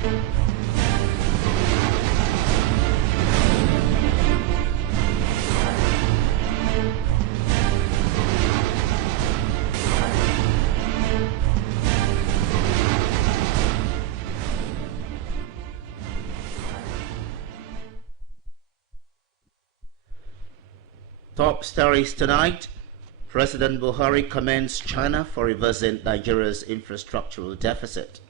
Top stories tonight. President Buhari commends China for reversing Nigeria's infrastructural deficit.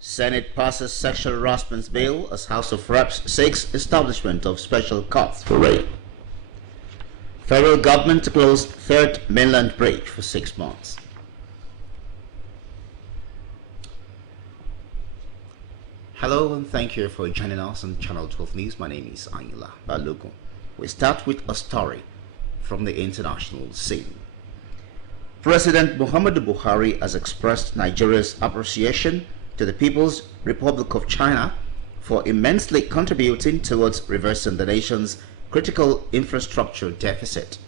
Senate passes sexual harassment bill as House of Reps seeks establishment of special courts for rape. Federal government to close third mainland bridge for 6 months. Hello and thank you for joining us on Channel 12 News. My name is Ayinla Balogun. We start with a story from the international scene. President Muhammadu Buhari has expressed Nigeria's appreciation to the People's Republic of China for immensely contributing towards reversing the nation's critical infrastructure deficit.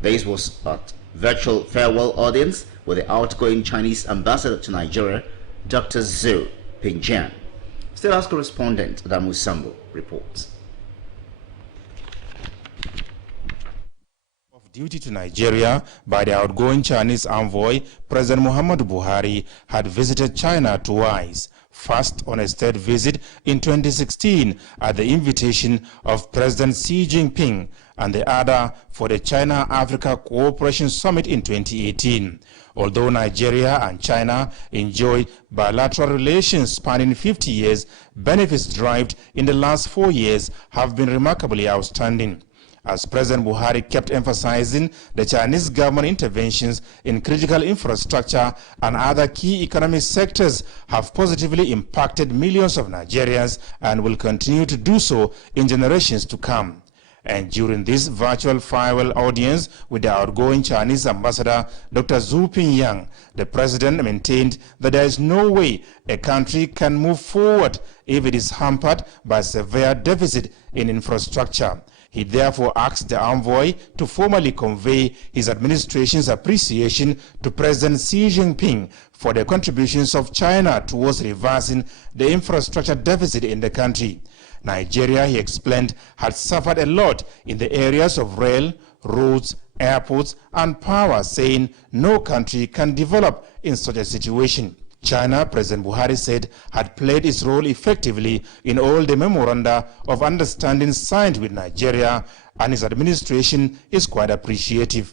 This was at virtual farewell audience with the outgoing Chinese ambassador to Nigeria, Dr. Zhu Pingjian. State House correspondent Adamu Sambo reports. Duty to Nigeria by the outgoing Chinese envoy, President Muhammadu Buhari had visited China twice, first on a state visit in 2016 at the invitation of President Xi Jinping, and the other for the China-Africa Cooperation Summit in 2018. Although Nigeria and China enjoy bilateral relations spanning 50 years, benefits derived in the last 4 years have been remarkably outstanding. As President Buhari kept emphasizing, the Chinese government interventions in critical infrastructure and other key economic sectors have positively impacted millions of Nigerians and will continue to do so in generations to come. And during this virtual farewell audience with the outgoing Chinese ambassador, Dr. Zhu Pingjian, the president maintained that there is no way a country can move forward if it is hampered by severe deficit in infrastructure. He therefore asked the envoy to formally convey his administration's appreciation to President Xi Jinping for the contributions of China towards reversing the infrastructure deficit in the country. Nigeria, he explained, had suffered a lot in the areas of rail, roads, airports, and power, saying no country can develop in such a situation. China, President Buhari said, had played its role effectively in all the memoranda of understanding signed with Nigeria, and his administration is quite appreciative.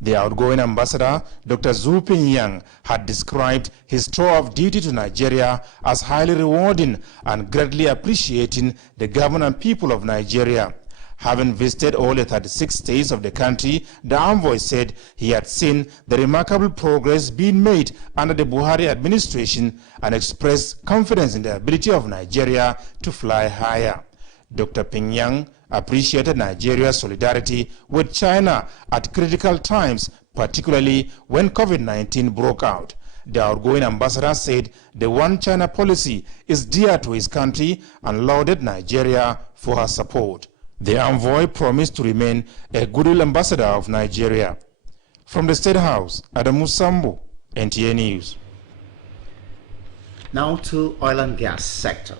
The outgoing ambassador, Dr. Zhu Pingjian, had described his tour of duty to Nigeria as highly rewarding and greatly appreciating the government and people of Nigeria. Having visited all the 36 states of the country, the envoy said he had seen the remarkable progress being made under the Buhari administration and expressed confidence in the ability of Nigeria to fly higher. Dr. Pingjian appreciated Nigeria's solidarity with China at critical times, particularly when COVID-19 broke out. The outgoing ambassador said the One China policy is dear to his country and lauded Nigeria for her support. The envoy promised to remain a goodwill ambassador of Nigeria. From the State House, Adamu Sambo, NTA News. Now to oil and gas sector.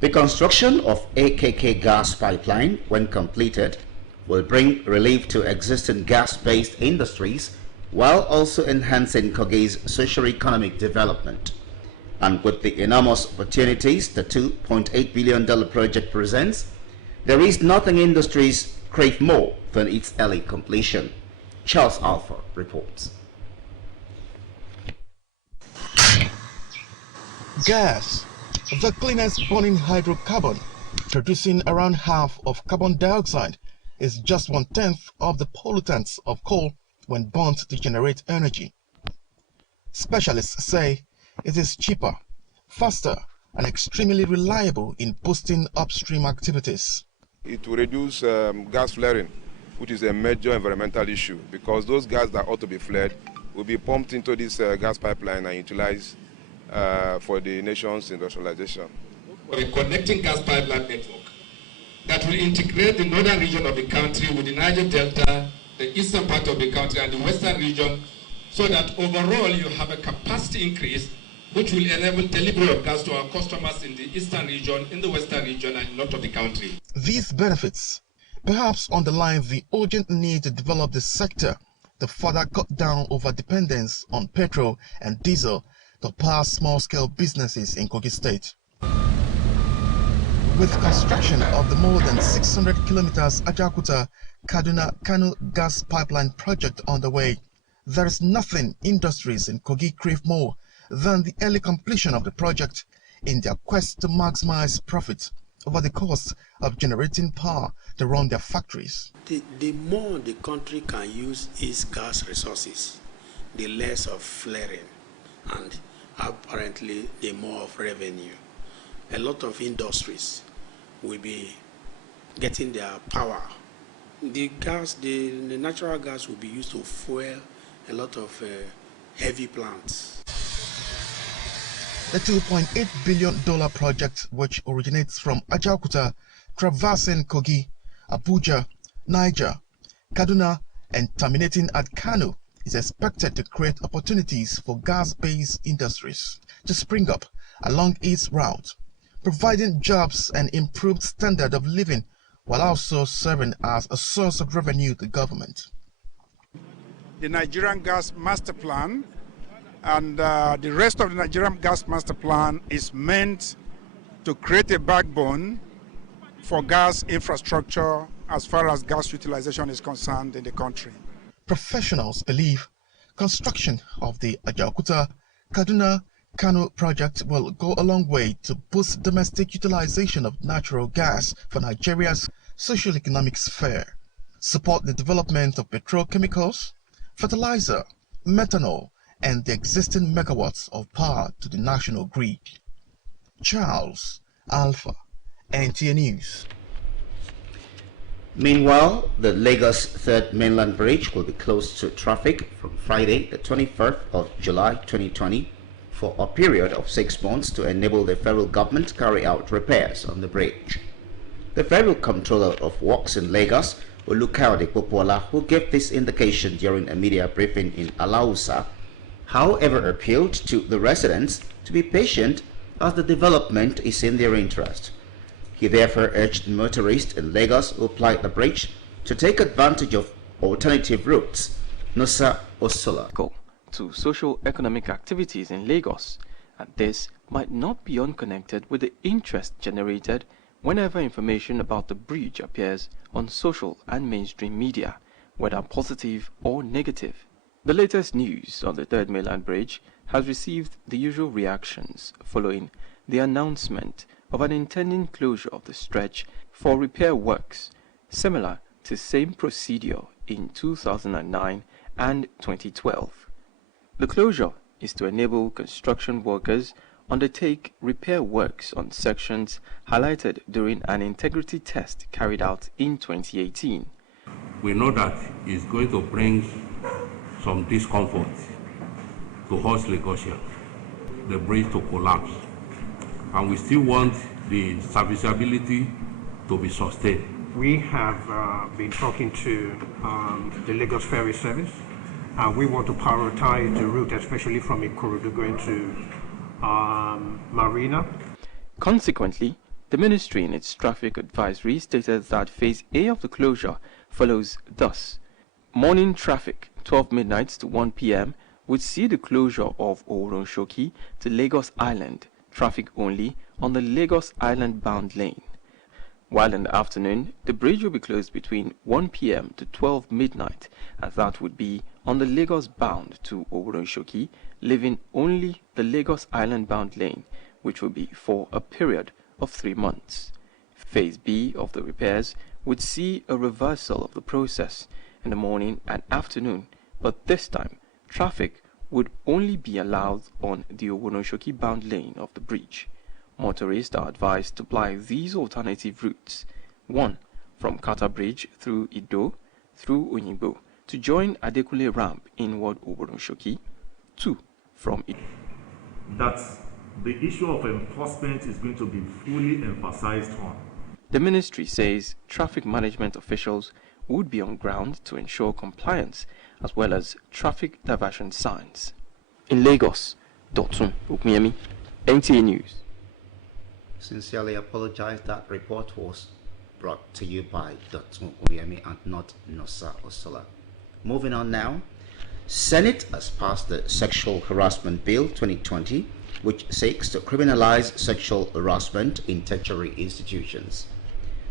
The construction of AKK gas pipeline, when completed, will bring relief to existing gas-based industries while also enhancing Kogi's socio-economic development. And with the enormous opportunities the $2.8 billion project presents, there is nothing industries crave more than its early completion. Charles Alpha reports. Gas, the cleanest burning hydrocarbon, producing around half of carbon dioxide, is just 1/10 of the pollutants of coal when burnt to generate energy. Specialists say it is cheaper, faster, and extremely reliable in boosting upstream activities. It will reduce gas flaring, which is a major environmental issue, because those gas that ought to be flared will be pumped into this gas pipeline and utilized for the nation's industrialization. For a connecting gas pipeline network that will integrate the northern region of the country with the Niger Delta, the eastern part of the country, and the western region, so that overall you have a capacity increase which will enable delivery of gas to our customers in the eastern region, in the western region, and north of the country. These benefits perhaps underline the urgent need to develop the sector to further cut down over-dependence on petrol and diesel to power small-scale businesses in Kogi State. With construction of the more than 600 kilometers Abeokuta-Kaduna-Kano gas pipeline project underway, there is nothing industries in Kogi crave more than the early completion of the project in their quest to maximize profit over the cost of generating power to run their factories. The more the country can use its gas resources, the less of flaring and apparently the more of revenue. A lot of industries will be getting their power. The natural gas will be used to fuel a lot of heavy plants. The $2.8 billion project, which originates from Abeokuta, traversing Kogi, Abuja, Niger, Kaduna, and terminating at Kano, is expected to create opportunities for gas-based industries to spring up along its route, providing jobs and improved standard of living while also serving as a source of revenue to government. The Nigerian Gas Master Plan and the rest of the Nigerian Gas Master Plan is meant to create a backbone for gas infrastructure as far as gas utilization is concerned in the country. Professionals believe construction of the Abeokuta-Kaduna-Kano project will go a long way to boost domestic utilization of natural gas for Nigeria's socio-economic sphere, support the development of petrochemicals, fertilizer, methanol, and the existing megawatts of power to the national grid. Charles Alpha, NTA News. Meanwhile, the Lagos Third Mainland Bridge will be closed to traffic from Friday, the 21st of July 2020 for a period of 6 months to enable the federal government to carry out repairs on the bridge. The Federal Controller of Works in Lagos, Olukayode Popola, who gave this indication during a media briefing in Alausa, however appealed to the residents to be patient as the development is in their interest. He therefore urged motorists in Lagos who applied the bridge to take advantage of alternative routes. Nusa Osola. To socio-economic activities in Lagos, and this might not be unconnected with the interest generated whenever information about the bridge appears on social and mainstream media, whether positive or negative. The latest news on the Third Mainland Bridge has received the usual reactions following the announcement of an intending closure of the stretch for repair works, similar to same procedure in 2009 and 2012. The closure is to enable construction workers undertake repair works on sections highlighted during an integrity test carried out in 2018. We know that it's going to bring some discomfort to us Lagosians, the bridge to collapse, and we still want the serviceability to be sustained. We have been talking to the Lagos Ferry Service, and we want to prioritize the route, especially from Ikorodu going to Marina. Consequently, the ministry in its traffic advisory stated that Phase A of the closure follows thus. Morning traffic, 12 midnight to 1 p.m., would see the closure of Oronshoki to Lagos Island, traffic only on the Lagos Island bound lane. While in the afternoon, the bridge will be closed between 1 p.m. to 12 midnight, as that would be on the Lagos bound to Oronshoki, leaving only the Lagos Island bound lane, which will be for a period of 3 months. Phase B of the repairs would see a reversal of the process in the morning and afternoon, but this time traffic would only be allowed on the Oronshoki bound lane of the bridge. Motorists are advised to apply these alternative routes: 1. From Kata Bridge through Ido, through Onyigbo, to join Adekule Ramp inward Oronshoki. 2. From Ido. That the issue of enforcement is going to be fully emphasized on. The ministry says traffic management officials would be on ground to ensure compliance, as well as traffic diversion signs. In Lagos, Dotun Ukmiemi, NTA News. Sincerely apologize. That report was brought to you by Dotun Ukmiemi and not Nosa Osola. Moving on now. Senate has passed the Sexual Harassment Bill 2020, which seeks to criminalize sexual harassment in tertiary institutions.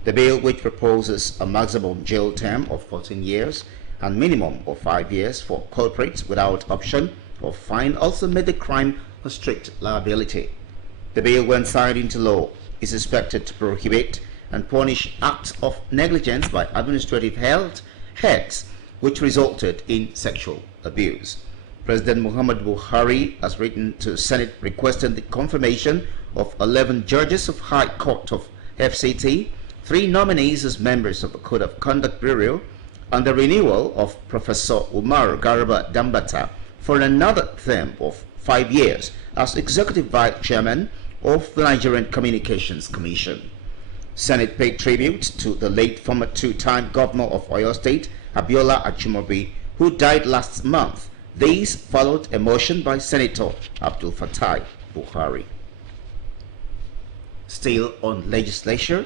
The bill, which proposes a maximum jail term of 14 years and minimum of 5 years for culprits without option of fine, also made the crime a strict liability. The bill, when signed into law, is expected to prohibit and punish acts of negligence by administrative heads which resulted in sexual abuse. President Muhammad Buhari has written to Senate requesting the confirmation of 11 judges of High Court of FCT, 3 nominees as members of the Code of Conduct Bureau, and the renewal of Professor Umar Garba Dambata for another term of 5 years as Executive Vice Chairman of the Nigerian Communications Commission. Senate paid tribute to the late former 2-time Governor of Oyo State, Abiola Ajimobi, who died last month. These followed a motion by Senator Abdul Fattah Buhari. Still on legislature,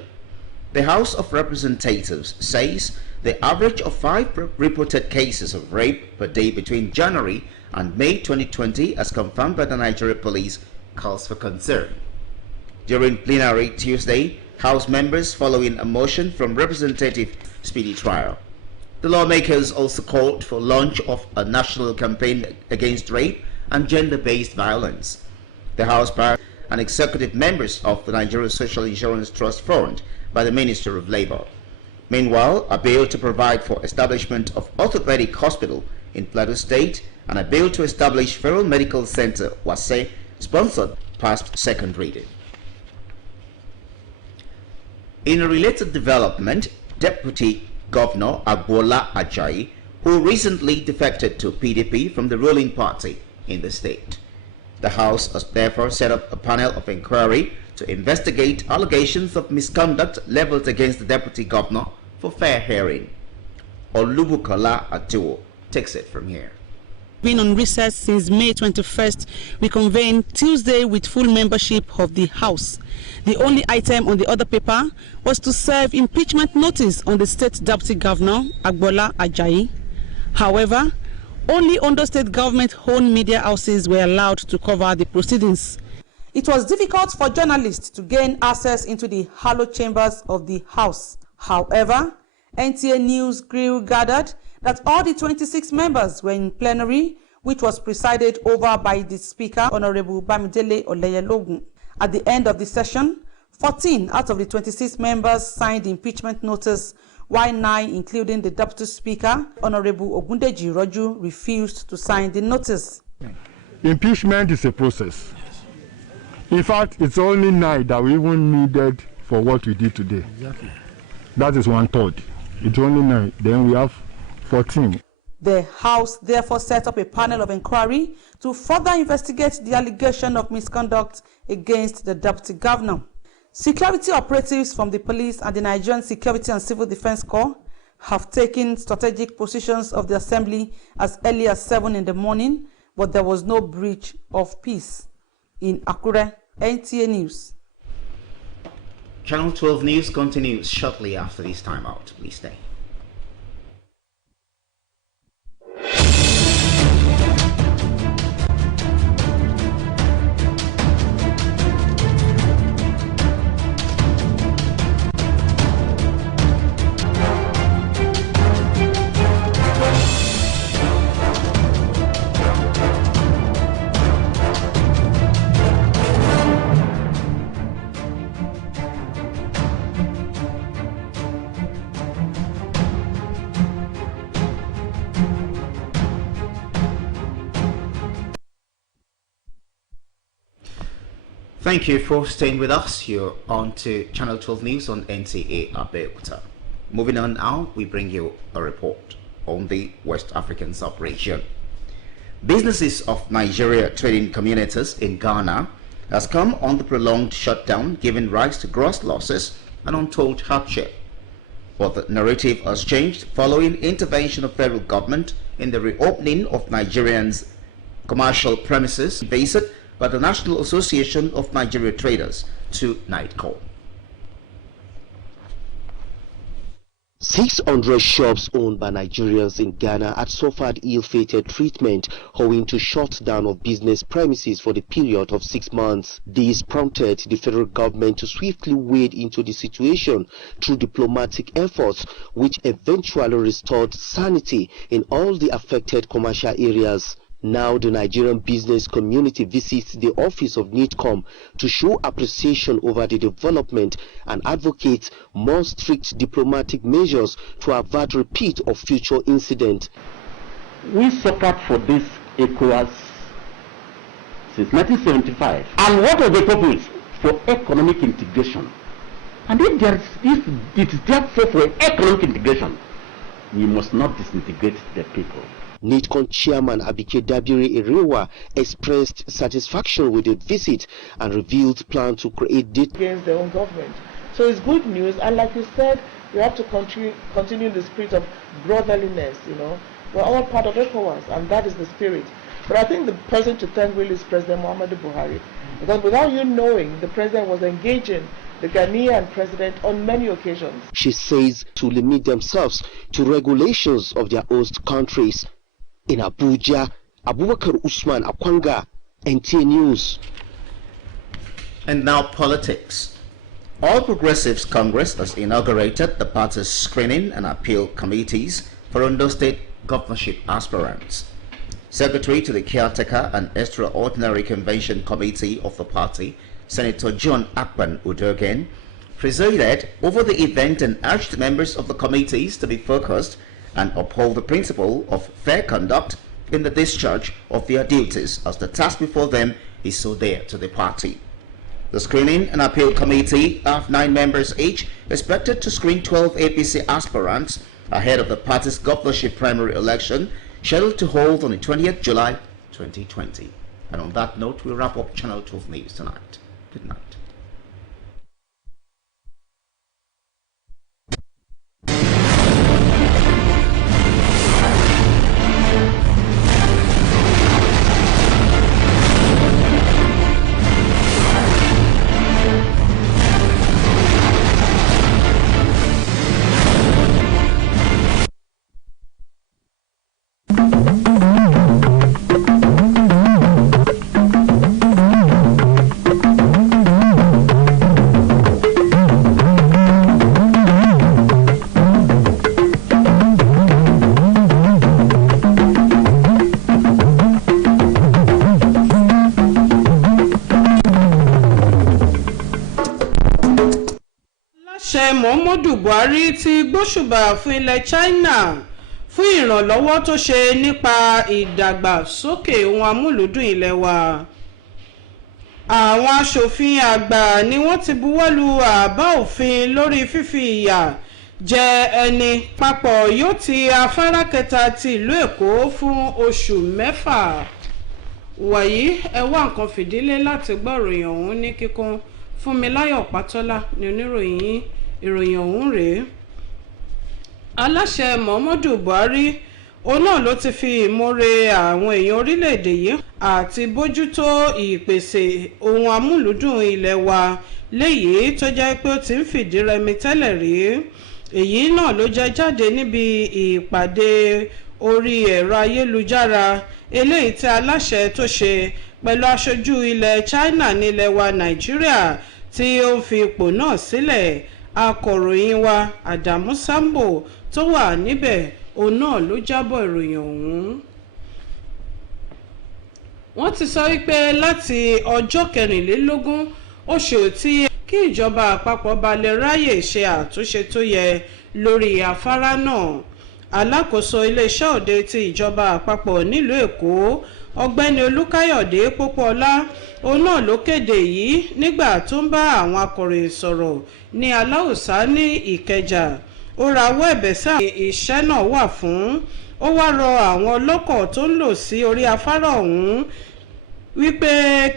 the House of Representatives says the average of 5 reported cases of rape per day between January and May 2020, as confirmed by the Nigeria Police, calls for concern. During plenary Tuesday, House members, following a motion from Representative Speedy Trial, the lawmakers also called for launch of a national campaign against rape and gender-based violence. The House passed and executive members of the Nigeria Social Insurance Trust Fund by the Minister of Labour. Meanwhile, a bill to provide for establishment of orthopedic hospital in Plateau State and a bill to establish Federal Medical Center was sponsored past second reading. In a related development, Deputy Governor Agbola Ajayi, who recently defected to PDP from the ruling party in the state. The House has therefore set up a panel of inquiry to investigate allegations of misconduct leveled against the Deputy Governor for fair hearing. Olubukola Aduo takes it from here. Been on recess since May 21st, we convened Tuesday with full membership of the House. The only item on the other paper was to serve impeachment notice on the state deputy governor, Agbola Ajayi. However, only Ondo State government-owned media houses were allowed to cover the proceedings. It was difficult for journalists to gain access into the hallowed chambers of the House. However, NTA News gathered that all the 26 members were in plenary, which was presided over by the Speaker, Honorable Bamidele Oleyalogun. At the end of the session, 14 out of the 26 members signed the impeachment notice, while 9, including the Deputy Speaker, Honorable Ogundeji Roju, refused to sign the notice. Impeachment is a process. In fact, it's only 9 that we even needed for what we did today. Exactly. That is 1/3. It's only 9. Then we have 14. The House therefore set up a panel of inquiry to further investigate the allegation of misconduct against the Deputy Governor. Security operatives from the police and the Nigerian Security and Civil Defense Corps have taken strategic positions of the assembly as early as 7 in the morning, but there was no breach of peace. In Akure, NTA News. Channel 12 News continues shortly after this timeout. Please stay. Thank you for staying with us. You're on to Channel 12 News on Nta Abeokuta. Moving on now, we bring you a report on the West African sub-region. Businesses of Nigeria trading communities in Ghana has come on the prolonged shutdown, giving rise to gross losses and untold hardship. But the narrative has changed following intervention of federal government in the reopening of Nigerians' commercial premises based by the National Association of Nigeria Traders to NITCO. 600 shops owned by Nigerians in Ghana had suffered ill-fated treatment owing to shutdown of business premises for the period of 6 months. This prompted the federal government to swiftly wade into the situation through diplomatic efforts, which eventually restored sanity in all the affected commercial areas. Now the Nigerian business community visits the office of NITCOM to show appreciation over the development and advocate more strict diplomatic measures to avert repeat of future incident. We suffered for this ECOWAS since 1975. And what are the purpose? For economic integration. And if it is therefore for economic integration, we must not disintegrate the people. NITCOM chairman Abike Dabiri Erewa expressed satisfaction with the visit and revealed plan to create against their own government. So it's good news, and like you said, we have to continue the spirit of brotherliness. We're all part of ECOWAS, and that is the spirit. But I think the person to thank really is President Muhammadu Buhari, because without you knowing, the president was engaging the Ghanaian president on many occasions. She says to limit themselves to regulations of their host countries. In Abuja, Abubakar Usman Akwanga, NTA News. And now politics. All Progressives Congress has inaugurated the party's screening and appeal committees for Ondo State governorship aspirants. Secretary to the Caretaker and Extraordinary Convention Committee of the party, Senator John Akpan Udogen, presided over the event and urged members of the committees to be focused and uphold the principle of fair conduct in the discharge of their duties, as the task before them is so dear to the party. The Screening and Appeal Committee of 9 members each expected to screen 12 APC aspirants ahead of the party's governorship primary election scheduled to hold on the 20th July 2020. And on that note, we wrap up Channel 12 News tonight. Good night. Muhammadu Buhari ti gbóṣùbà fún ilẹ̀ China fún ìrànlọ́wọ́ tó ṣe nípa ìdàgbàsókè ohun amúlùúdùn ilẹ̀ wa. Àwọn aṣòfin àgbà ni wọ́n ti buwọ́lu àbá òfin lórí fífi ìyà jẹ ẹni papọ̀ yóò ti afárá kẹta ti ìlú Èkó fún oṣù 6. Wàyí ẹ wá nǹkan fìdílé láti gbọ́ ìròyìn ọ̀hún ní kíkún. Fúnmiláyọ̀ Pátọ́lá ni oníròyìn ìròyìn ọ̀hún rèé. Aláṣẹ Muhammadu Buhari òun náà ló ti fi ìmoore àwọn èèyàn orílẹ̀-èdè yìí àti bójútó ìpèsè ohun amúlùúdùn ilẹ̀ wa léyìí tó jẹ́ pé ó ti ń fìdí rẹmi tẹ́lẹ̀ rí. Èyí náà ló jẹ́ jáde níbi ìpàdé orí ẹ̀rọ ayélujára eléyìí tí aláṣẹ tó ṣe pẹ̀lú aṣojú ilẹ̀ China nílẹ̀ wa Nàìjíríà tí ó ń fi ipò náà sílẹ̀. Akọ̀ròyìn wa Adamu Sambo tó wà níbẹ̀ òun náà ló jábọ̀ ìròyìn ọ̀hún. Wọ́n ti sọ wípé láti ọjọ́ 24 oṣù tí kí ìjọba àpapọ̀ bá lè ráyè ṣe àtúnṣe tó yẹ lórí afárá náà. Alákòóso iléeṣẹ́ òde ti ìjọba àpapọ̀ nílùú Èkó Ọ̀gbẹ́ni Olúkáyọ̀dé Pópóọlá òun náà ló kéde yìí nígbà tó ń bá àwọn akọ̀ròyìn sọ̀rọ̀ ní Aláùsá ní Ìkẹjà. Ó rawọ́ ẹ̀bẹ̀ sí iṣẹ́ náà wà fún. Ó wá rọ àwọn ọlọ́kọ̀ tó ń lò sí orí afárá ọ̀hún wípé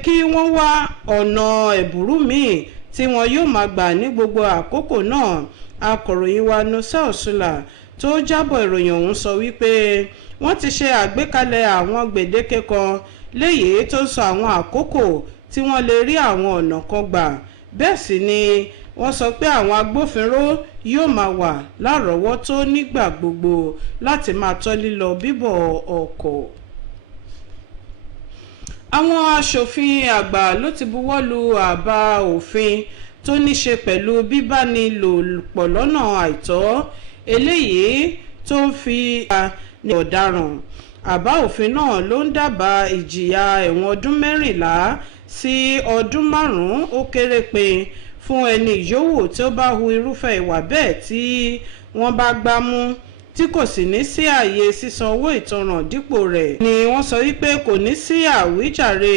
kí wọ́n wá ọ̀nà ẹ̀bùrú míì tí wọn yóò máa gbà ní gbogbo àkókò náà. Akọ̀ròyìn wa Nusa Osula tó jábọ̀ ìròyìn ọ̀hún sọ wípé wọ́n ti ṣe àgbékalẹ̀ àwọn gbèdéke kan léyìí tó sọ àwọn àkókò tí wọ́n lè rí àwọn ọ̀nà kan gbà. Bẹ́ẹ̀ sì ni wọ́n sọ pé àwọn agbófinró yóò máa wà lárọ̀ọ́wọ́tó nígbà gbogbo láti máa tọ́ lílọ bíbọ̀ ọkọ̀. Àwọn aṣòfin àgbà ló ti buwọ́ lu àbá òfin tó ní ṣe pẹ̀lú bíbánilòpọ̀ lọ́nà àìtọ́ eléyìí tó ń fi ní ọ̀daràn. Àbá òfin náà ló ń dábàá ìjìyà ẹ̀wọ̀n ọdún 14 sí ọdún 5 ó kéré pé fún ẹni yòówù tí ó bá hu irúfẹ́ ìwà bẹ́ẹ̀ tí wọ́n bá gbá mú tí kò sì ní sí ààyè sísan owó ìtanràn dípò rẹ̀. Ni wọ́n sọ wípé kò ní sí àwíjàre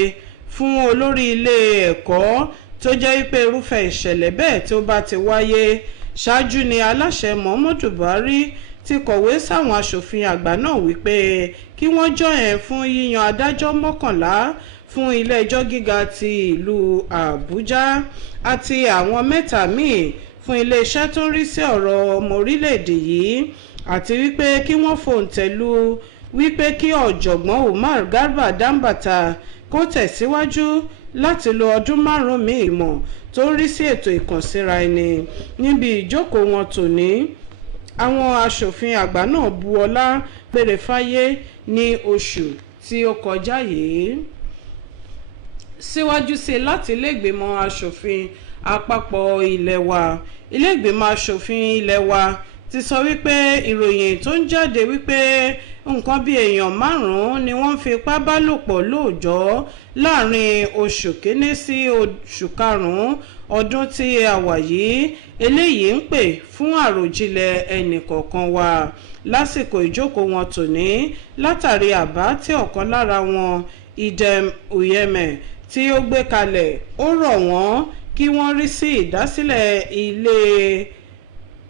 fún olórí ilé ẹ̀kọ́ tó jẹ́ wípé irúfẹ́ ìṣẹ̀lẹ̀ bẹ́ẹ̀ tí ó bá ti wáyé. Ṣáájú ni aláṣẹ Muhammadu Buhari ti kọ̀wé sáwọn aṣòfin àgbà náà wípé kí wọ́n jọ̀yẹ̀ fún yíyan adájọ́ 11 fún ilé ẹjọ́ gíga ti ìlú Àbújá àti àwọn 3 míì fún iléeṣẹ́ tó ń rí sí ọ̀rọ̀ ọmọ orílẹ̀-èdè yìí, àti wípé kí wọ́n fòǹtẹ̀lù wípé kí ọ̀jọ̀gbọ́n Umar Garba Dambata kó tẹ̀síwájú láti lo ọdún 5 míì mọ̀ tó ń rí sí ètò ìkànsíra ẹni. Níbi ìjókòó wọn tòní, àwọn aṣòfin àgbà náà bu ọlá péré fáyé ní oṣù tí ó kọjá yìí. Síwájú sí láti ilé-ìgbìmọ̀ aṣòfin àpapọ̀ ilé wa, ilé-ìgbìmọ̀ aṣòfin ilé wa ti sọ wípé ìròyìn tó ń jáde wípé nǹkan bí èèyàn 5 ni wọ́n fi ipá bá lò pọ̀ lóòjọ́ láàrin oṣù kínní sí oṣù karùn-ún ọdún tí a wà yìí, eléyìí ń pè fún àròjinlẹ̀ ẹnìkọ̀ọ̀kan wa lásìkò ìjókòó wọn tòní látàrí àbá tí ọ̀kan lára wọn, Idem Uyeme, tí ó gbé kalẹ̀. Ó rọ̀ wọ́n kí wọ́n rí sí ìdásílẹ̀ ilé